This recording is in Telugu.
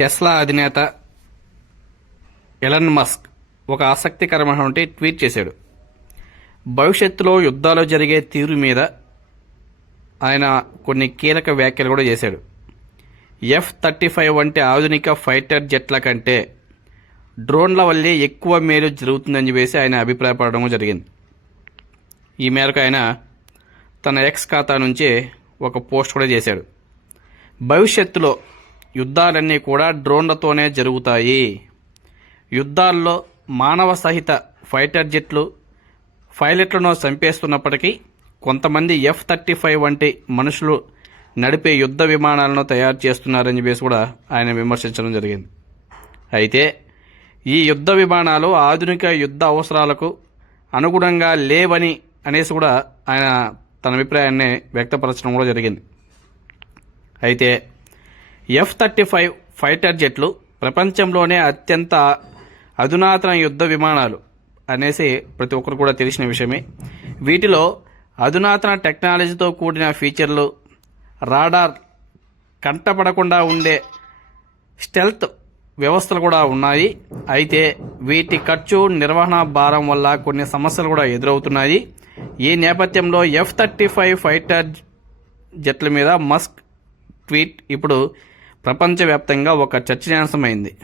టెస్లా అధినేత ఎలన్ మస్క్ ఒక ఆసక్తికరమైనటువంటి ట్వీట్ చేశాడు. భవిష్యత్తులో యుద్ధాలు జరిగే తీరు మీద ఆయన కొన్ని కీలక వ్యాఖ్యలు కూడా చేశాడు. ఎఫ్ థర్టీ ఫైవ్ వంటి ఆధునిక ఫైటర్ జెట్ల కంటే డ్రోన్ల వల్లే ఎక్కువ మేలు జరుగుతుందని చెప్పేసి ఆయన అభిప్రాయపడడం జరిగింది. ఈ మేరకు ఆయన తన ఎక్స్ ఖాతా నుంచి ఒక పోస్ట్ కూడా చేశాడు. భవిష్యత్తులో యుద్ధాలన్నీ కూడా డ్రోన్లతోనే జరుగుతాయి. యుద్ధాల్లో మానవ సహిత ఫైటర్ జెట్లు పైలట్లను చంపేస్తున్నప్పటికీ కొంతమంది ఎఫ్ థర్టీ ఫైవ్ వంటి మనుషులు నడిపే యుద్ధ విమానాలను తయారు చేస్తున్నారని చెప్పేసి కూడా ఆయన విమర్శించడం జరిగింది. అయితే ఈ యుద్ధ విమానాలు ఆధునిక యుద్ధ అవసరాలకు అనుగుణంగా లేవని అనేసి కూడా ఆయన తన అభిప్రాయాన్ని వ్యక్తపరచడం కూడా జరిగింది. అయితే ఎఫ్ థర్టీ ఫైవ్ ఫైటర్ జెట్లు ప్రపంచంలోనే అత్యంత అధునాతన యుద్ధ విమానాలు అనేసి ప్రతి ఒక్కరు కూడా తెలిసిన విషయమే. వీటిలో అధునాతన టెక్నాలజీతో కూడిన ఫీచర్లు రాడార్ కంటపడకుండా ఉండే స్టెల్త్ వ్యవస్థలు కూడా ఉన్నాయి. అయితే వీటి ఖర్చు నిర్వహణ భారం వల్ల కొన్ని సమస్యలు కూడా ఎదురవుతున్నాయి. ఈ నేపథ్యంలో ఎఫ్ థర్టీ ఫైవ్ ఫైటర్ జట్ల మీద మస్క్ ట్వీట్ ఇప్పుడు ప్రపంచవ్యాప్తంగా ఒక చర్చనీయాంశమైంది.